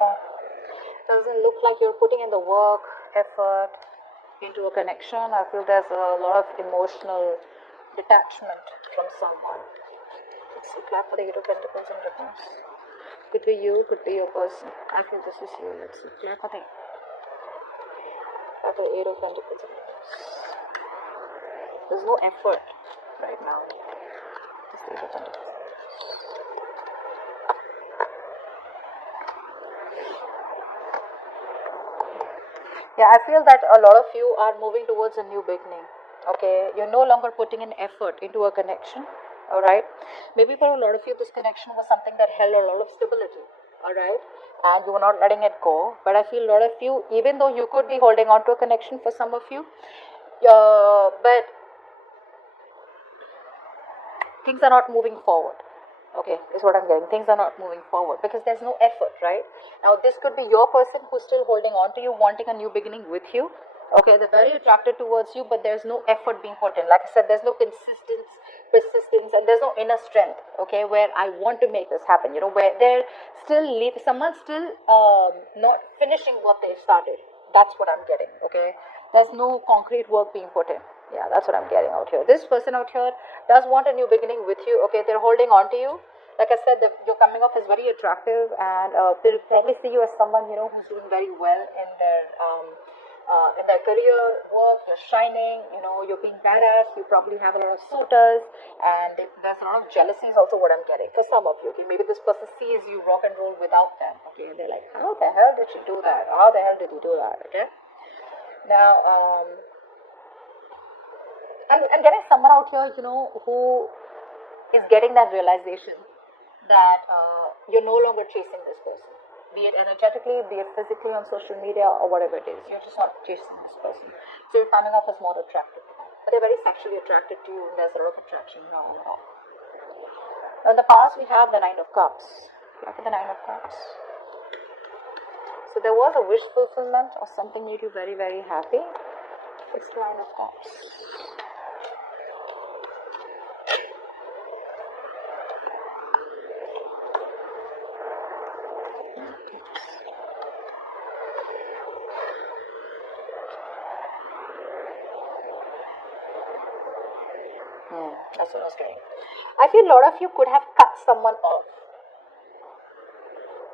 that. Doesn't look like you're putting in the work, effort into a connection. I feel there's a lot of emotional detachment from someone. Let's see, clap for the Eight of Pentacles in reverse. Could be you, could be your person. I feel this is you. Let's see, clap for the Eight of Pentacles in reverse. There's no effort right now. Just Eight of Pentacles. Yeah, I feel that a lot of you are moving towards a new beginning. Okay, you're no longer putting in effort into a connection. All right, maybe for a lot of you, this connection was something that held a lot of stability. All right, and you were not letting it go. But I feel a lot of you, even though you could be holding on to a connection for some of you, but things are not moving forward. Okay, is what I'm getting. Things are not moving forward because there's no effort, right? Now, this could be your person who's still holding on to you, wanting a new beginning with you. Okay, they're very attracted towards you, but there's no effort being put in. Like I said, there's no persistence, and there's no inner strength. Okay, where I want to make this happen. You know, where they're still someone's still not finishing what they started. That's what I'm getting. Okay, there's no concrete work being put in. Yeah, that's what I'm getting out here. This person out here does want a new beginning with you. Okay, they're holding on to you. Like I said, you're coming off as very attractive, and they'll probably see you as someone, you know, who's doing very well in their career, work. You're shining. You know, you're being badass. You probably have a lot of suitors, and there's a lot of jealousy is also what I'm getting for some of you. Okay, maybe this person sees you rock and roll without them. Okay, and they're like, how the hell did she do that? How the hell did he do that? Okay, now I'm getting someone out here, you know, who is getting that realization that you're no longer chasing this person, be it energetically, be it physically on social media or whatever it is. You're just not chasing this person. So you're coming off as more attracted to them. But they're very sexually attracted to you, and there's a lot of attraction now. Now, in the past, we have the Nine of Cups. Look at the Nine of Cups. So there was a wish fulfillment or something made you very, very happy. It's the Nine of Cups. That's what I was getting. I feel a lot of you could have cut someone off.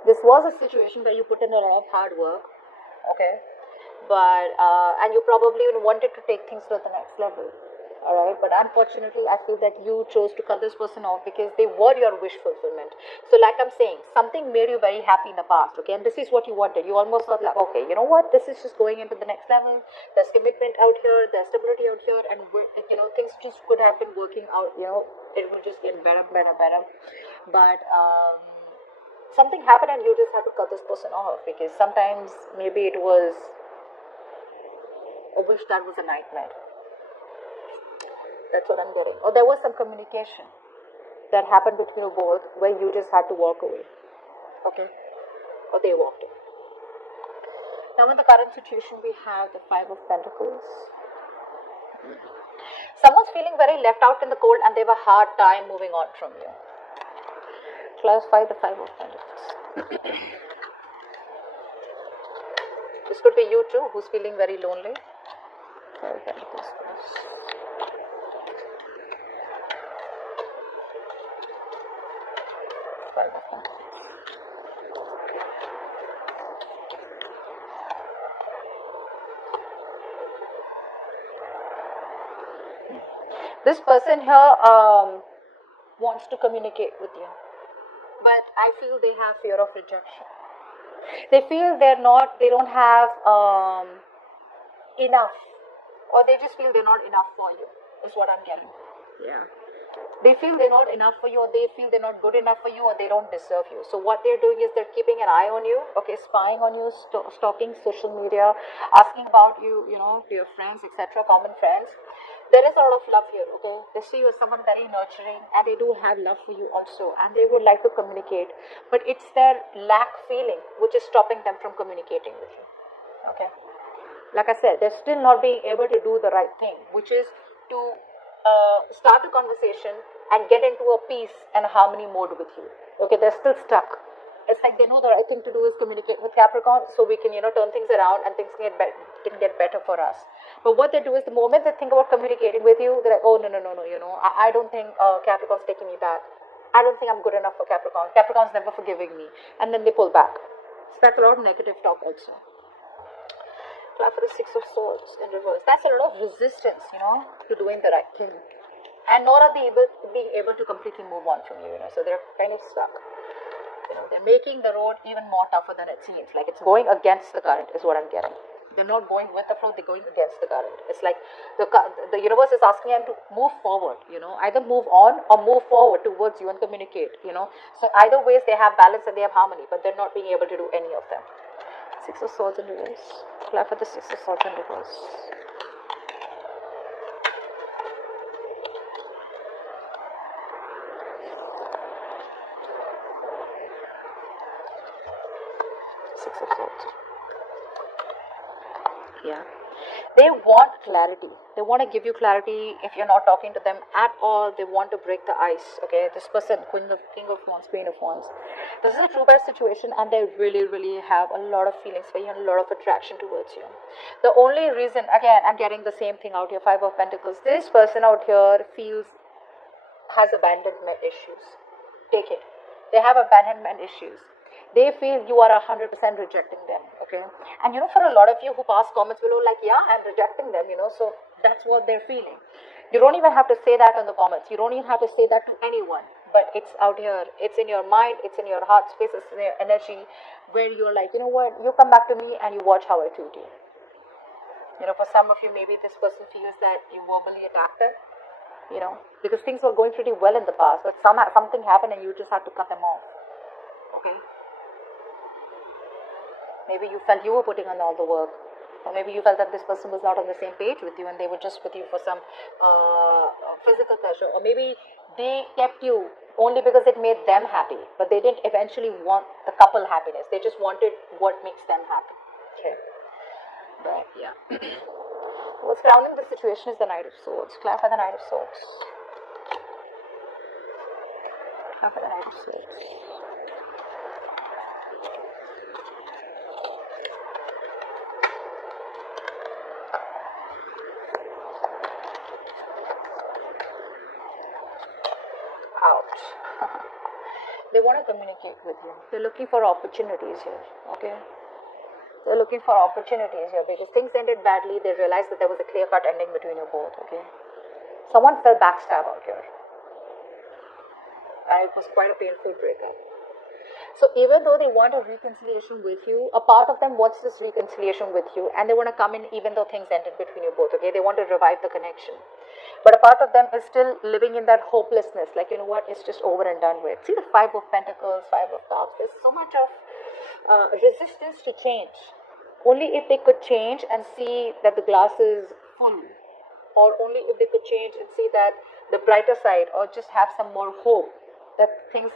This was a situation where you put in a lot of hard work, okay, but and you probably wanted to take things to the next level, all right. But unfortunately, I feel that you chose to cut this person off because they were your wish fulfillment. So, like I'm saying, something made you very happy in the past, okay, and this is what you wanted. You almost thought like, okay, you know what, this is just going into the next level. There's commitment out here, there's stability out here, and you know, things just could have been working out. You know, it will just get better. But something happened, and you just have to cut this person off because sometimes maybe it was a wish that was a nightmare. That's what I'm getting. Or there was some communication that happened between you both where you just had to walk away. Okay? Or they walked away. Now in the current situation we have the Five of Pentacles. Someone's feeling very left out in the cold and they have a hard time moving on from you. Clarify the Five of Pentacles. This could be you too, who's feeling very lonely. Five of Pentacles first. This person here wants to communicate with you, but I feel they have fear of rejection. They feel they don't have enough, or they just feel they're not enough for you, is what I'm getting. Yeah. They feel they're not enough for you, or they feel they're not good enough for you, or they don't deserve you. So what they're doing is they're keeping an eye on you, okay, spying on you, stalking social media, asking about you, you know, to your friends, etc., common friends. There is a lot of love here, okay. They see you as someone very nurturing, and they do have love for you also, and they would like to communicate, but it's their lack feeling which is stopping them from communicating with you, okay. Like I said, they're still not being able to do the right thing, which is to start a conversation and get into a peace and harmony mode with you. Okay, they're still stuck. It's like they know the right thing to do is communicate with Capricorn, so we can, turn things around and things can get better for us. But what they do is the moment they think about communicating with you, they're like, oh, no, no, no, no, I don't think Capricorn's taking me back. I don't think I'm good enough for Capricorn. Capricorn's never forgiving me. And then they pull back. So that's a lot of negative talk also. Apply for the Six of Swords in reverse. That's a lot of resistance, to doing the right thing. And nor are they being able to completely move on from you, so they're kind of stuck. They're making the road even more tougher than it seems. Like it's going against the current is what I'm getting. They're not going with the flow, they're going against the current. It's like the universe is asking them to move forward, either move on or move forward towards you and communicate, So either ways they have balance and they have harmony, but they're not being able to do any of them. Six of Swords in reverse. Apply for the Six of Swords in reverse. Six of Swords. Yeah. They want clarity. They want to give you clarity if you're not talking to them at all. They want to break the ice. Okay, this person, King of Wands, Queen of Wands. This is a true bad situation, and they really, really have a lot of feelings for you and a lot of attraction towards you. The only reason, again, I'm getting the same thing out here, Five of Pentacles. This person out here has abandonment issues. Take it. They have abandonment issues. They feel you are 100% rejecting them, okay? And for a lot of you who pass comments below, like, yeah, I'm rejecting them, so that's what they're feeling. You don't even have to say that in the comments. You don't even have to say that to anyone. But it's out here. It's in your mind. It's in your heart space. It's in your energy where you're like, you know what? You come back to me and you watch how I treat you. For some of you, maybe this person feels that you verbally attacked them, because things were going pretty well in the past, but something happened and you just had to cut them off, okay? Maybe you felt you were putting on all the work, or maybe you felt that this person was not on the same page with you and they were just with you for some physical pleasure, or maybe they kept you only because it made them happy, but they didn't eventually want the couple happiness. They just wanted what makes them happy. Okay, but yeah. What's crowning the situation is the Knight of Swords. Clarify the Knight of Swords. Clarify the Knight of Swords. They want to communicate with you. They're looking for opportunities here, okay? They're looking for opportunities here because things ended badly. They realized that there was a clear-cut ending between you both, okay? Someone felt backstab out here. And it was quite a painful breakup. So even though they want a reconciliation with you, a part of them wants this reconciliation with you, and they want to come in even though things ended between you both, okay? They want to revive the connection. But a part of them is still living in that hopelessness, like, you know what, it's just over and done with. See the Five of Pentacles, Five of Cups, there's so much of resistance to change. Only if they could change and see that the glass is full, or only if they could change and see that the brighter side, or just have some more hope that things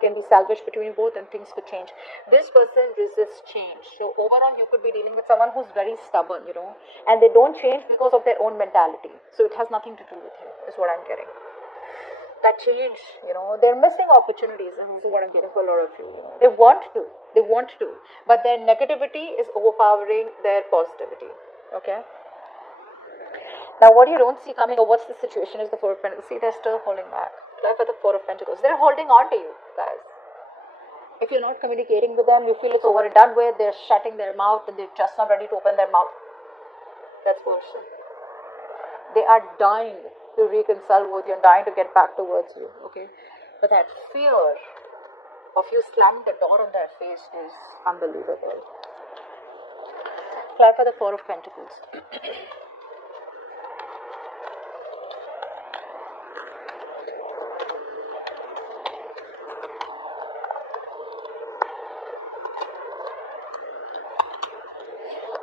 can be salvaged between you both and things could change. This person resists change. So overall, you could be dealing with someone who's very stubborn, and they don't change because of their own mentality. So it has nothing to do with you, is what I'm getting. That change, they're missing opportunities, and this is what I'm getting for a lot of you. They want to, but their negativity is overpowering their positivity, okay? Now, what you don't see coming, or what's the situation, is the Four of Pentacles. See, they're still holding back. For the Four of Pentacles, they're holding on to you, guys. If you're not communicating with them, you feel it's over and done with. They're shutting their mouth and they're just not ready to open their mouth. That's bullshit. They are dying to reconcile with you and dying to get back towards you, okay? But that fear of you slamming the door on their face is unbelievable. Clarify the Four of Pentacles.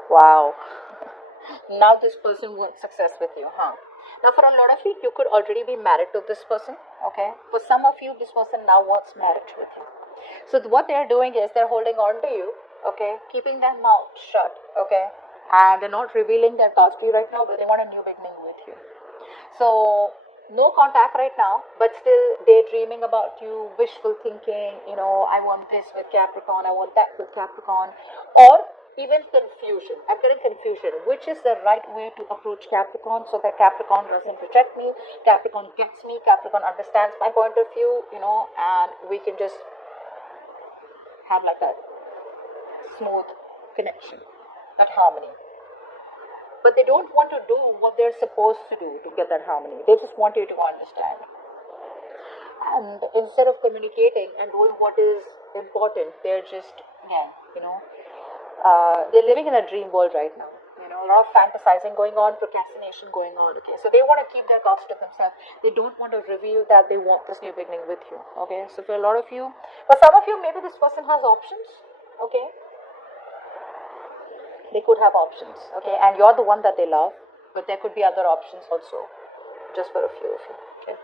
Wow. Now this person wants success with you, huh? Now for a lot of you, you could already be married to this person, okay? For some of you, this person now wants marriage with you. So what they're doing is they're holding on to you, okay? Keeping their mouth shut, okay? And they're not revealing their past to you right now, but they want a new beginning with you. So No contact right now, but still daydreaming about you, wishful thinking, I want this with Capricorn, I want that with Capricorn, or even confusion. I'm getting confusion. Which is the right way to approach Capricorn so that Capricorn doesn't reject me, Capricorn gets me, Capricorn understands my point of view, and we can just have like that smooth connection, that harmony. But they don't want to do what they're supposed to do to get that harmony. They just want you to understand. And instead of communicating and doing what is important, they're just, they're living in a dream world right now. A lot of fantasizing going on, procrastination going on. Okay, so they want to keep their cards to themselves. They don't want to reveal that they want this new beginning with you. Okay, so for a lot of you, for some of you, maybe this person has options. Okay, they could have options. Okay, and you're the one that they love, but there could be other options also, just for a few of you. Okay.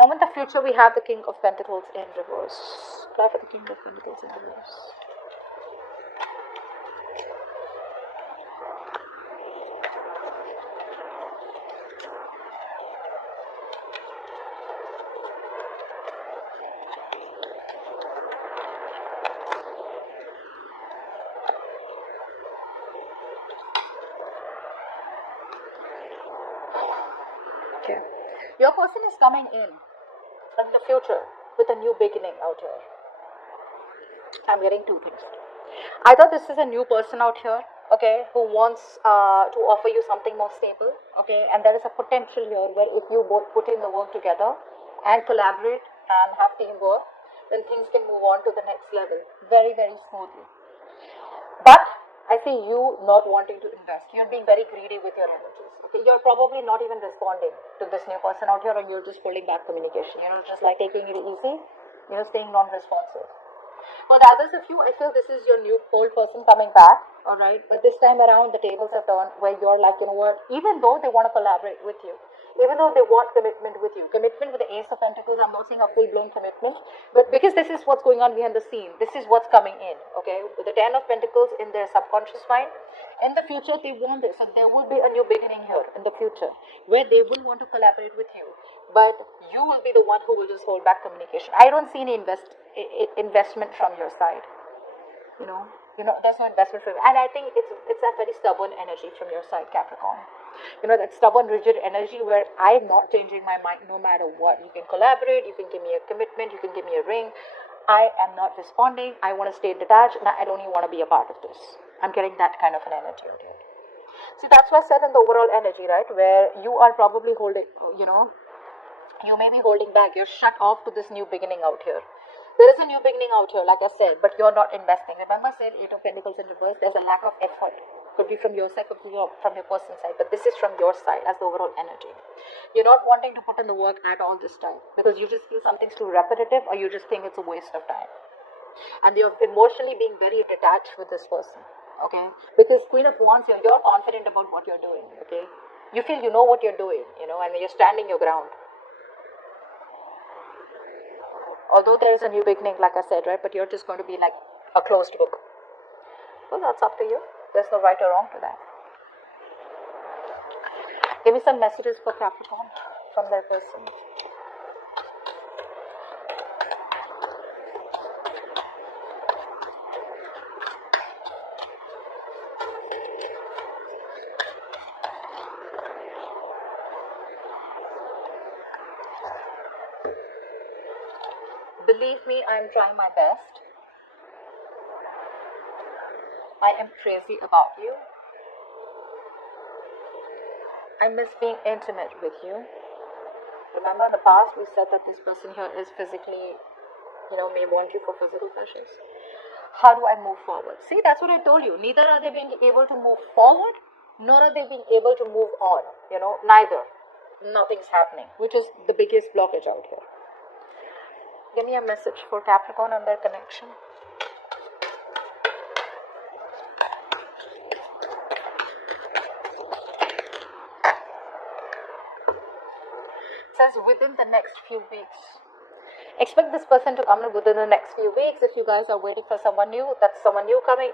Now in the future, we have the King of Pentacles in reverse. Try for the King of Pentacles in reverse. Okay. Your person is coming in the future with a new beginning out here. I'm getting two things. Either this is a new person out here, okay, who wants to offer you something more stable, okay, and there is a potential here where if you both put in the work together and collaborate and have teamwork, then things can move on to the next level very, very smoothly. But I see you not wanting to invest. You're being very greedy with your energies. Okay, you're probably not even responding to this new person out here, or you're just holding back communication. Just like taking it easy. Staying non-responsive. For the others of you, I feel this is your new old person coming back. All right, but this time around the tables are turned, where you're like, what? Even though they want to collaborate with you, even though they want commitment with you, commitment with the Ace of Pentacles. I'm not saying a full-blown commitment, but because this is what's going on behind the scene, this is what's coming in, okay, with the Ten of Pentacles in their subconscious mind. In the future, they want this, so there will be a new beginning here in the future, where they will want to collaborate with you, but you will be the one who will just hold back communication. I don't see any investment from your side, there's no investment from you. And I think it's that very stubborn energy from your side, Capricorn. That stubborn, rigid energy where I'm not changing my mind no matter what. You can collaborate, you can give me a commitment, you can give me a ring. I am not responding. I want to stay detached, and I don't even want to be a part of this. I'm getting that kind of an energy out here. See, that's why I said in the overall energy, right, where you are probably holding, you may be holding back. You're shut off to this new beginning out here. There is a new beginning out here, like I said, but you're not investing. Remember, I said Eight of Pentacles in reverse, there's a lack of effort. Could be from your side, could be from your person's side, but this is from your side as the overall energy. You're not wanting to put in the work at all this time because you just feel something's too repetitive, or you just think it's a waste of time. And you're emotionally being very detached with this person, okay? Because Queen of Wands, you're confident about what you're doing, okay? You feel you know what you're doing, and you're standing your ground. Although there is a new beginning, like I said, right? But you're just going to be like a closed book. Well, that's up to you. There's no right or wrong to that. Give me some messages for Capricorn from their person. Believe me, I am trying my best. I am crazy about you. I miss being intimate with you. Remember in the past we said that this person here is physically, may want you for physical pleasures. How do I move forward? See, that's what I told you. Neither are they being able to move forward, nor are they being able to move on. Neither. Nothing's happening, which is the biggest blockage out here. Give me a message for Capricorn and their connection. It says within the next few weeks. Expect this person to come in within the next few weeks. If you guys are waiting for someone new, that's someone new coming.